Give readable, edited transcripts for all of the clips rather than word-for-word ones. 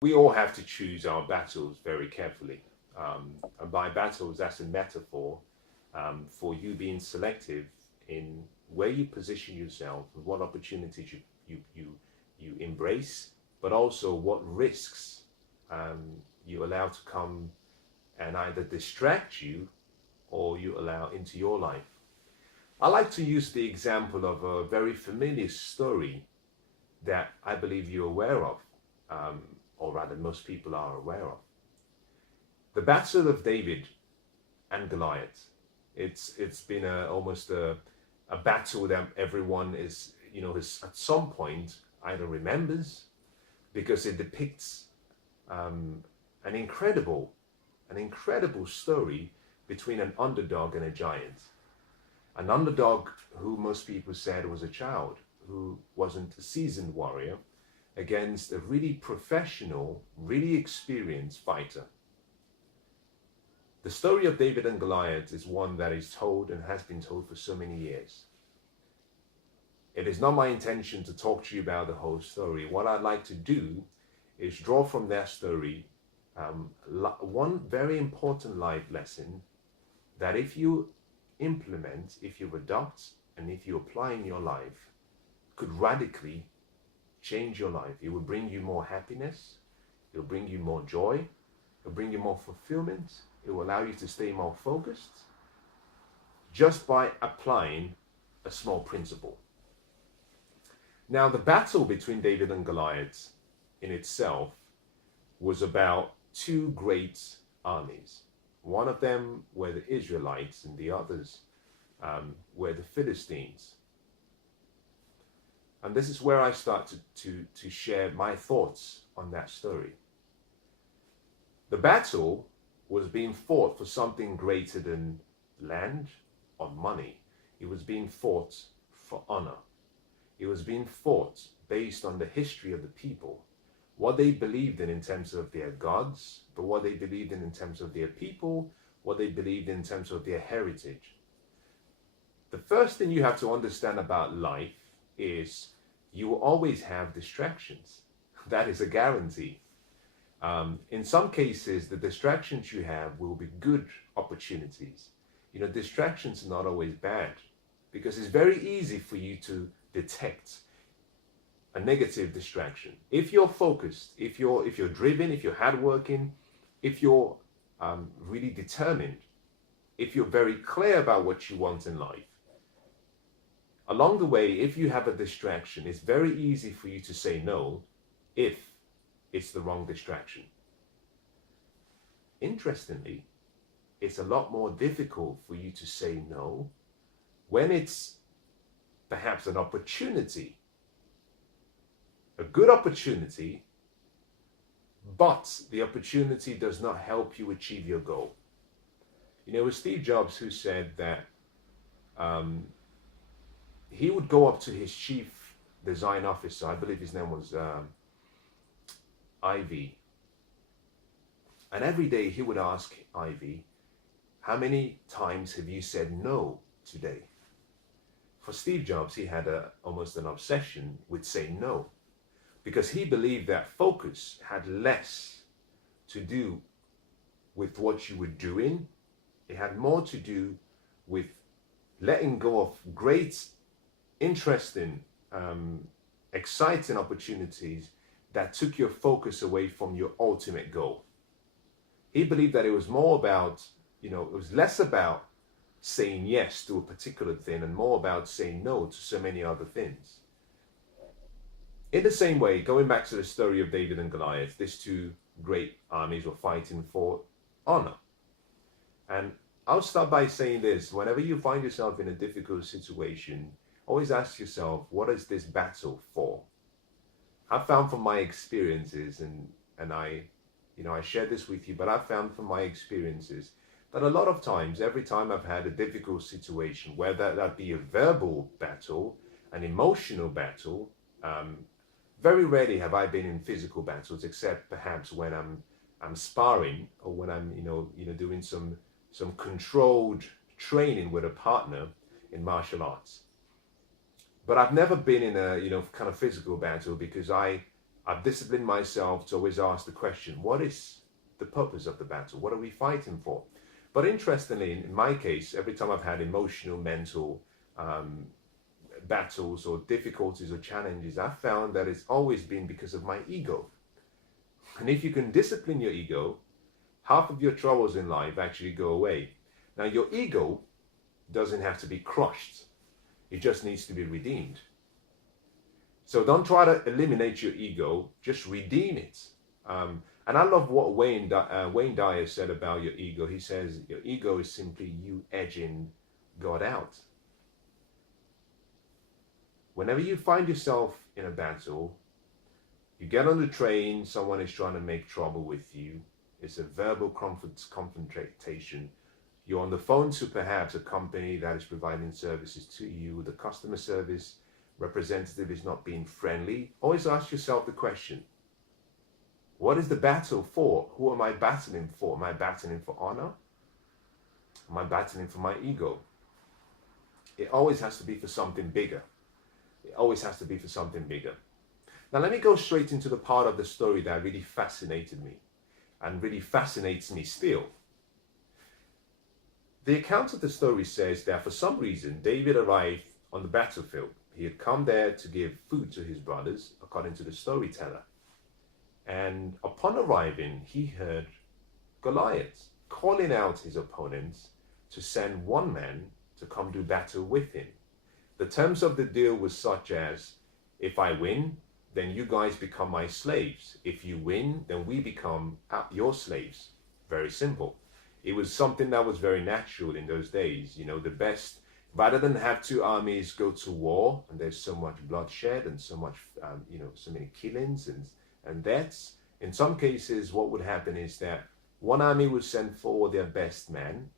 We all have to choose our battles very carefully. And by battles, that's a metaphor for you being selective in where you position yourself and what opportunities you embrace, but also what risks you allow to come and either distract you or you allow into your life. I like to use the example of a very familiar story that I believe you're aware of, um, or rather, most people are aware of. The Battle of David and Goliath. It's been almost a battle that everyone is has at some point either remembers because it depicts um, an incredible an incredible story between an underdog and a giant. An underdog who most people said was a child who wasn't a seasoned warrior against a really professional, really experienced fighter. The story of David and Goliath is one that is told and has been told for so many years. It is not my intention to talk to you about the whole story. What I'd like to do is draw from that story one very important life lesson that if you implement, if you adopt, and if you apply in your life, could radically change your life. It will bring you more happiness. It will bring you more joy. It will bring you more fulfillment. It will allow you to stay more focused just by applying a small principle. Now, the battle between David and Goliath in itself was about two great armies. One of them were the Israelites and the others were the Philistines. And this is where I start to share my thoughts on that story. The battle was being fought for something greater than land or money. It was being fought for honor. It was being fought based on the history of the people, what they believed in terms of their gods, but what they believed in terms of their people, what they believed in terms of their heritage. The first thing you have to understand about life is you will always have distractions. That is a guarantee. In some cases, the distractions you have will be good opportunities. Distractions are not always bad because it's very easy for you to detect a negative distraction. If you're focused, if you're driven, if you're hardworking, if you're really determined, if you're very clear about what you want in life, along the way, if you have a distraction, it's very easy for you to say no if it's the wrong distraction. Interestingly, it's a lot more difficult for you to say no when it's perhaps an opportunity, a good opportunity, but the opportunity does not help you achieve your goal. It was Steve Jobs who said that he would go up to his chief design officer, I believe his name was Ivy, and every day he would ask Ivy, how many times have you said no today? For Steve Jobs, he had almost an obsession with saying no, because he believed that focus had less to do with what you were doing. It had more to do with letting go of great, interesting, exciting opportunities that took your focus away from your ultimate goal. He believed that it was more about, it was less about saying yes to a particular thing and more about saying no to so many other things. In the same way, going back to the story of David and Goliath, these two great armies were fighting for honor. And I'll start by saying this: whenever you find yourself in a difficult situation, always ask yourself, what is this battle for? I've found from my experiences, and I share this with you, but I've found from my experiences that a lot of times, every time I've had a difficult situation, whether that be a verbal battle, an emotional battle, very rarely have I been in physical battles, except perhaps when I'm sparring or when I'm doing some controlled training with a partner in martial arts. But I've never been in a kind of physical battle because I I've disciplined myself to always ask the question, what is the purpose of the battle? What are we fighting for? But interestingly, in my case, every time I've had emotional, mental battles or difficulties or challenges, I've found that it's always been because of my ego. And if you can discipline your ego, half of your troubles in life actually go away. Now, your ego doesn't have to be crushed. It just needs to be redeemed. So don't try to eliminate your ego, just redeem it. And I love what Wayne Dyer said about your ego. He says, your ego is simply you edging God out. Whenever you find yourself in a battle, you get on the train, someone is trying to make trouble with you. It's a verbal confrontation. You're on the phone to perhaps a company that is providing services to you. The customer service representative is not being friendly. Always ask yourself the question, what is the battle for? Who am I battling for? Am I battling for honor? Am I battling for my ego? It always has to be for something bigger. It always has to be for something bigger. Now let me go straight into the part of the story that really fascinated me and really fascinates me still. The account of the story says that for some reason, David arrived on the battlefield. He had come there to give food to his brothers, according to the storyteller. And upon arriving, he heard Goliath calling out his opponents to send one man to come do battle with him. The terms of the deal was such as, if I win, then you guys become my slaves. If you win, then we become your slaves. Very simple. It was something that was very natural in those days. You know, the best, rather than have two armies go to war, and there's so much bloodshed and so much, so many killings and deaths. In some cases, what would happen is that one army would send forward their best man,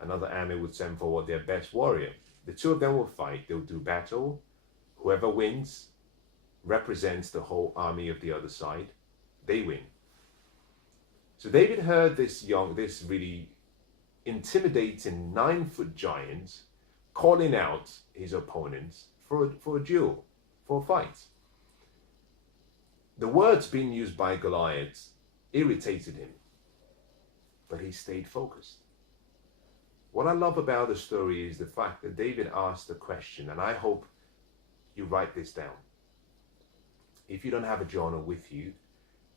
another army would send forward their best warrior. The two of them will fight, they'll do battle. Whoever wins represents the whole army of the other side. They win. So David heard this really intimidating 9-foot giant calling out his opponents for a duel, for a fight. The words being used by Goliath irritated him, but he stayed focused. What I love about the story is the fact that David asked a question, and I hope you write this down. If you don't have a journal with you,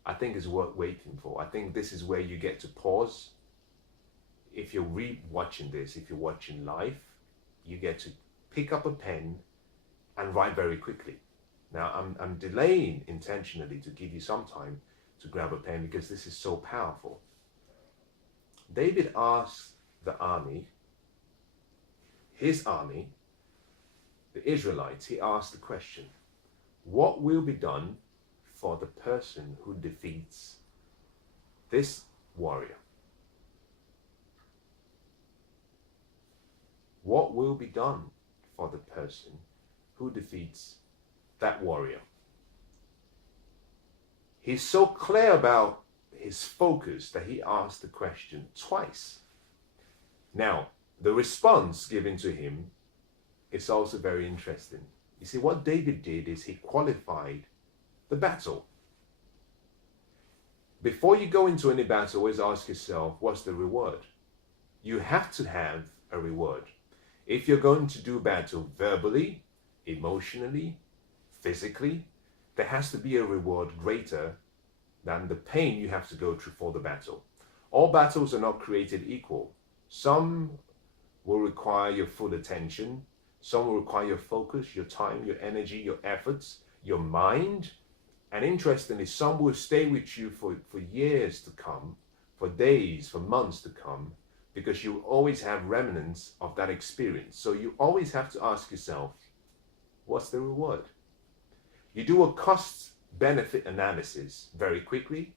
I think it's worth waiting for. I think this is where you get to pause. If you're re-watching this, if you're watching live, you get to pick up a pen and write very quickly. Now, I'm delaying intentionally to give you some time to grab a pen because this is so powerful. David asked the army, his army, the Israelites, he asked the question, what will be done for the person who defeats this warrior? What will be done for the person who defeats that warrior? He's so clear about his focus that he asked the question twice. Now, the response given to him is also very interesting. You see, what David did is he qualified the battle. Before you go into any battle, always ask yourself, what's the reward? You have to have a reward. If you're going to do battle verbally, emotionally, physically, there has to be a reward greater than the pain you have to go through for the battle. All battles are not created equal. Some will require your full attention. Some will require your focus, your time, your energy, your efforts, your mind. And interestingly, some will stay with you for years to come, for days, for months to come, because you always have remnants of that experience. So you always have to ask yourself, what's the reward? You do a cost-benefit analysis very quickly.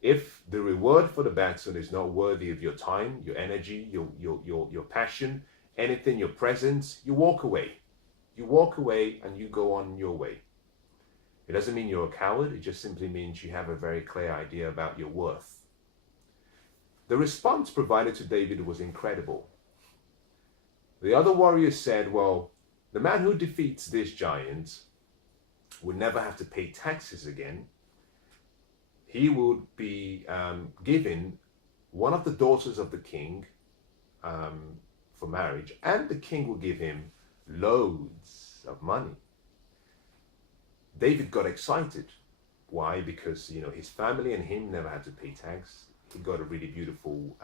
If the reward for the battle is not worthy of your time, your energy, your passion, anything, your presence, you walk away. You walk away and you go on your way. It doesn't mean you're a coward. It just simply means you have a very clear idea about your worth. The response provided to David was incredible. The other warriors said, well, the man who defeats this giant will never have to pay taxes again. he would be given one of the daughters of the king for marriage, and the king would give him loads of money. David got excited. Why? Because his family and him never had to pay tax. He got a really beautiful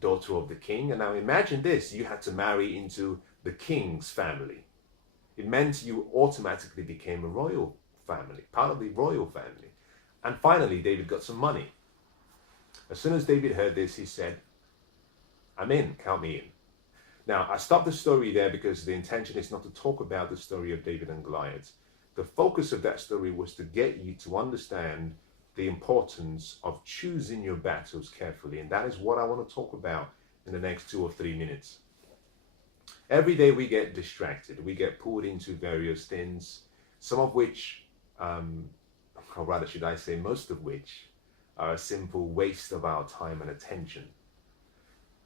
daughter of the king, and now imagine this: you had to marry into the king's family. It meant you automatically became a royal family, part of the royal family. And finally, David got some money. As soon as David heard this, he said, "I'm in, count me in." Now, I stopped the story there because the intention is not to talk about the story of David and Goliath. The focus of that story was to get you to understand the importance of choosing your battles carefully. And that is what I want to talk about in the next 2 or 3 minutes. Every day we get distracted. We get pulled into various things, some of which, or rather should I say most of which, are a simple waste of our time and attention.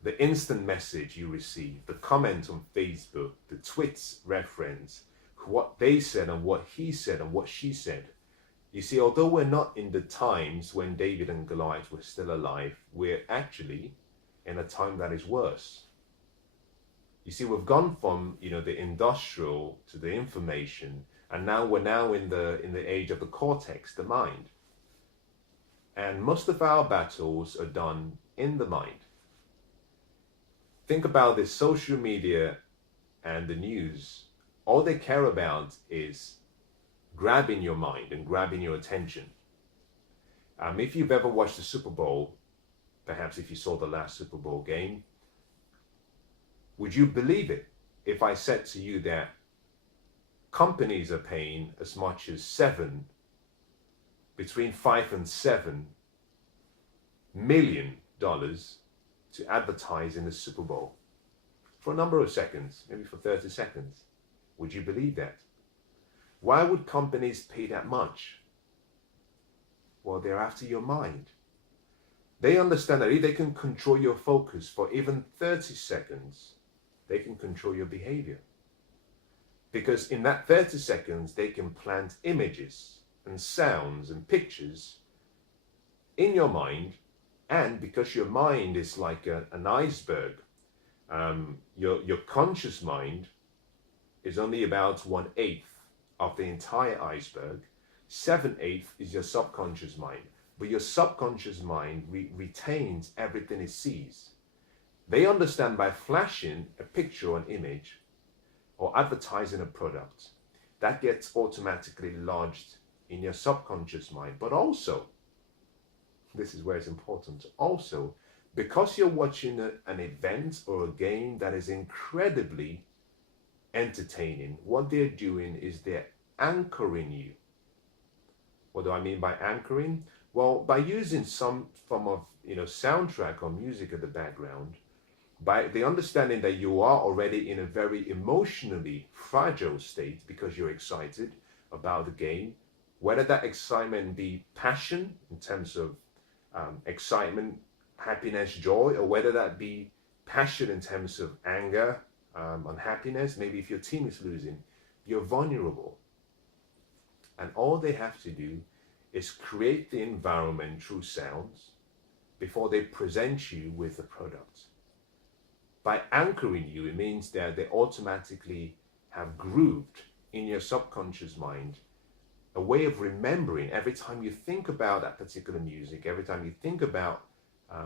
The instant message you receive, the comment on Facebook, the tweets reference, what they said and what he said and what she said. You see, although we're not in the times when David and Goliath were still alive, we're actually in a time that is worse. You see, we've gone from the industrial to the information, and now we're in the age of the cortex, the mind. And most of our battles are done in the mind. Think about this: social media and the news. All they care about is grabbing your mind and grabbing your attention. If you've ever watched the Super Bowl, perhaps if you saw the last Super Bowl game, would you believe it if I said to you that companies are paying as much as between $5 and $7 million to advertise in the Super Bowl for a number of seconds, maybe for 30 seconds? Would you believe that? Why would companies pay that much? Well, they're after your mind. They understand that if they can control your focus for even 30 seconds, they can control your behavior. Because in that 30 seconds, they can plant images and sounds and pictures in your mind. And because your mind is like an iceberg, your conscious mind is only about 1/8 of the entire iceberg. 7/8 is your subconscious mind. But your subconscious mind retains everything it sees. They understand by flashing a picture or an image or advertising a product, that gets automatically lodged in your subconscious mind. But also, this is where it's important, also, because you're watching an event or a game that is incredibly entertaining, what they're doing is they're anchoring you. What do I mean by anchoring? Well, by using some form of soundtrack or music at the background, by the understanding that you are already in a very emotionally fragile state because you're excited about the game, whether that excitement be passion in terms of excitement, happiness, joy, or whether that be passion in terms of anger, unhappiness. Maybe if your team is losing, you're vulnerable. And all they have to do is create the environment through sounds before they present you with a product. By anchoring you, it means that they automatically have grooved in your subconscious mind a way of remembering. Every time you think about that particular music, every time you think about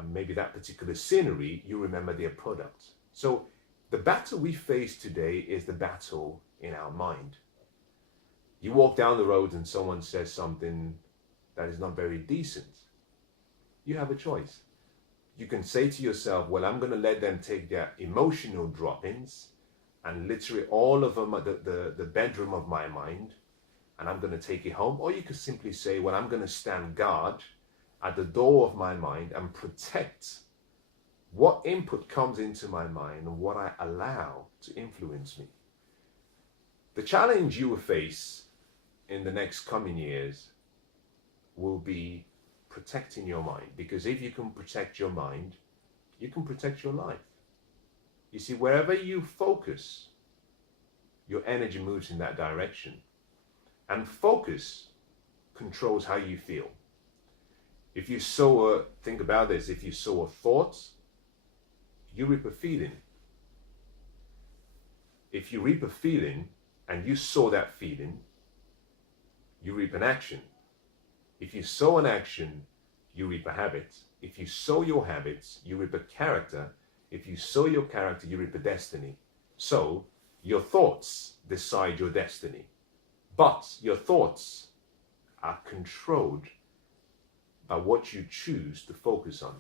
maybe that particular scenery, you remember their product. So the battle we face today is the battle in our mind. You walk down the road and someone says something that is not very decent. You have a choice. You can say to yourself, well, I'm going to let them take their emotional drop-ins and literally all of them at the bedroom of my mind, and I'm going to take it home. Or you could simply say, well, I'm going to stand guard at the door of my mind and protect what input comes into my mind and what I allow to influence me. The challenge you will face in the next coming years will be protecting your mind, because if you can protect your mind, you can protect your life. You see, wherever you focus, your energy moves in that direction, and focus controls how you feel. If you sow think about this, if you sow a thought, you reap a feeling. If you reap a feeling and you sow that feeling, you reap an action. If you sow an action, you reap a habit. If you sow your habits, you reap a character. If you sow your character, you reap a destiny. So, your thoughts decide your destiny. But your thoughts are controlled by what you choose to focus on.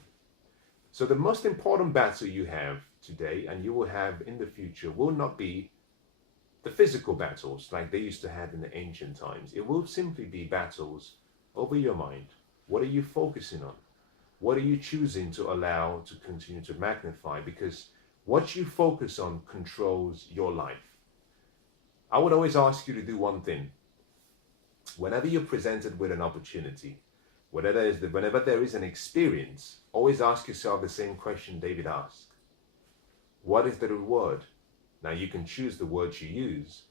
So the most important battle you have today and you will have in the future will not be the physical battles like they used to have in the ancient times. It will simply be battles over your mind. What are you focusing on? What are you choosing to allow to continue to magnify? Because what you focus on controls your life. I would always ask you to do one thing. Whenever you're presented with an opportunity, whenever there is an experience, always ask yourself the same question David asked. What is the reward? Now you can choose the words you use,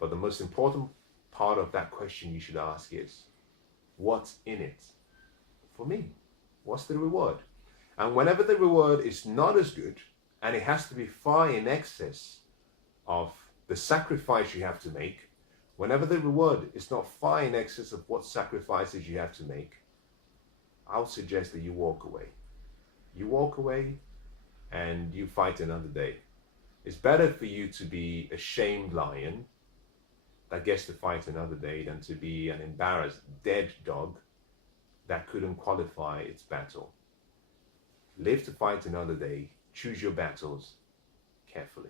but the most important part of that question you should ask is, what's in it for me? What's the reward? And whenever the reward is not as good, and it has to be far in excess of the sacrifice you have to make, whenever the reward is not far in excess of what sacrifices you have to make, I would suggest that you walk away. You walk away and you fight another day. It's better for you to be a shamed lion that gets to fight another day than to be an embarrassed dead dog that couldn't qualify its battle. Live to fight another day. Choose your battles carefully.